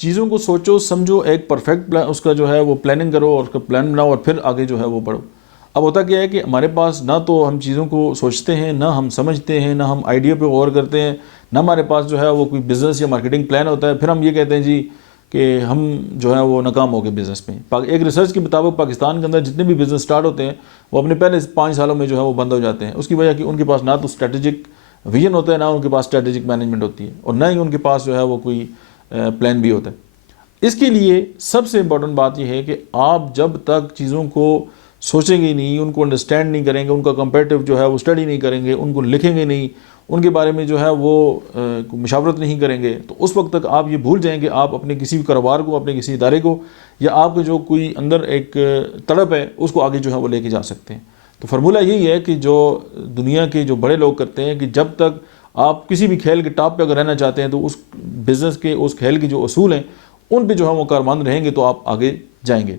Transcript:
چیزوں کو سوچو سمجھو، ایک پرفیکٹ اس کا جو ہے وہ پلاننگ کرو اور اس کا پلان بناؤ اور پھر آگے جو ہے وہ بڑھو۔ اب ہوتا کیا ہے کہ ہمارے پاس نہ تو ہم چیزوں کو سوچتے ہیں، نہ ہم سمجھتے ہیں، نہ ہم آئیڈیا پہ غور کرتے ہیں، نہ ہمارے پاس جو ہے وہ کوئی بزنس یا مارکیٹنگ پلان ہوتا ہے۔ پھر ہم یہ کہتے ہیں جی کہ ہم جو ہے وہ ناکام ہو گئے بزنس میں۔ ایک ریسرچ کے مطابق پاکستان کے اندر جتنے بھی بزنس سٹارٹ ہوتے ہیں وہ اپنے پہلے 5 سالوں میں جو ہے وہ بند ہو جاتے ہیں۔ اس کی وجہ کہ ان کے پاس نہ تو اسٹریٹجک ویژن ہوتا ہے، نہ ان کے پاس اسٹریٹجک مینجمنٹ ہوتی ہے، اور نہ ہی ان کے پاس جو ہے وہ کوئی پلان بھی ہوتا ہے۔ اس کے لیے سب سے امپورٹنٹ بات یہ ہے کہ آپ جب تک چیزوں کو سوچیں گے نہیں، ان کو انڈرسٹینڈ نہیں کریں گے، ان کا کمپیریٹیو جو ہے وہ اسٹڈی نہیں کریں گے، ان کو لکھیں گے نہیں، ان کے بارے میں جو ہے وہ مشاورت نہیں کریں گے، تو اس وقت تک آپ یہ بھول جائیں کہ آپ اپنے کسی بھی کاروبار کو، اپنے کسی ادارے کو، یا آپ کے جو کوئی اندر ایک تڑپ ہے اس کو آگے جو ہے وہ لے کے جا سکتے ہیں۔ تو فارمولہ یہی ہے کہ جو دنیا کے جو بڑے لوگ کرتے ہیں کہ جب تک آپ کسی بھی کھیل کے ٹاپ پہ اگر رہنا چاہتے ہیں تو اس بزنس کے، اس کھیل کے جو اصول ہیں ان پہ جو ہے وہ کاربند رہیں گے تو آپ آگے جائیں گے۔